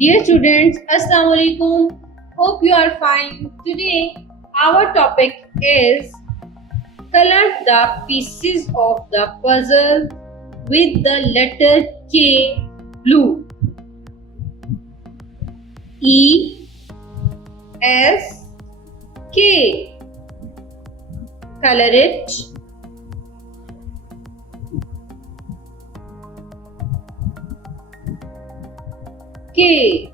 Dear students, Assalamu alaikum. Hope you are fine. Today our topic is color the pieces of the puzzle with the letter K blue. E S K. Color it. K.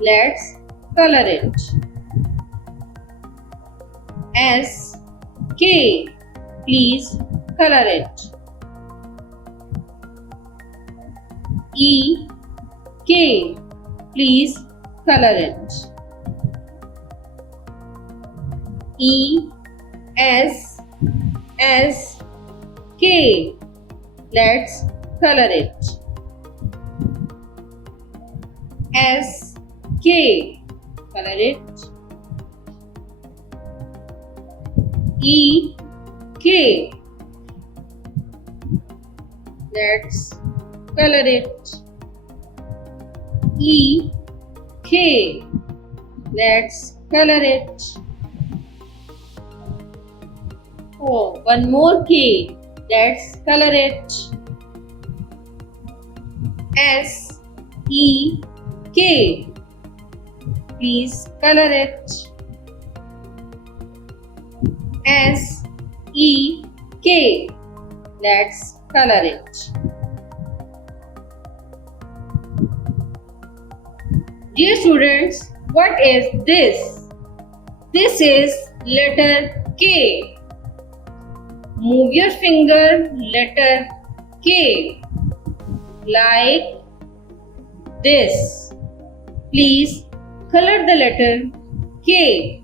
Let's color it. S. K. Please color it. E. K. Please color it. E. S. S. K. Let's color it. S. K. Color it. E. K. Let's color it. E. K. Let's color it. Oh, one more K. Let's color it. S. E. K. Please color it. S. E. K. Let's color it. Dear students, what is this? This is letter K. Move your finger, letter K, like this. Please color the letter K.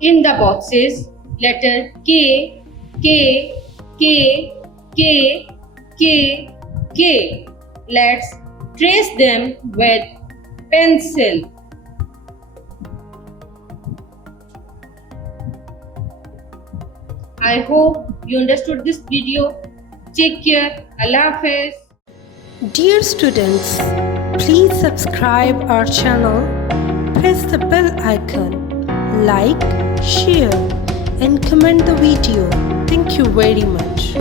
In the boxes, letter K, K, K, K, K, K. Let's trace them with pencil. I hope you understood this video. Take care. Allah Hafiz. Dear students, please subscribe our channel, press the bell icon, like, share and comment the video. Thank you very much.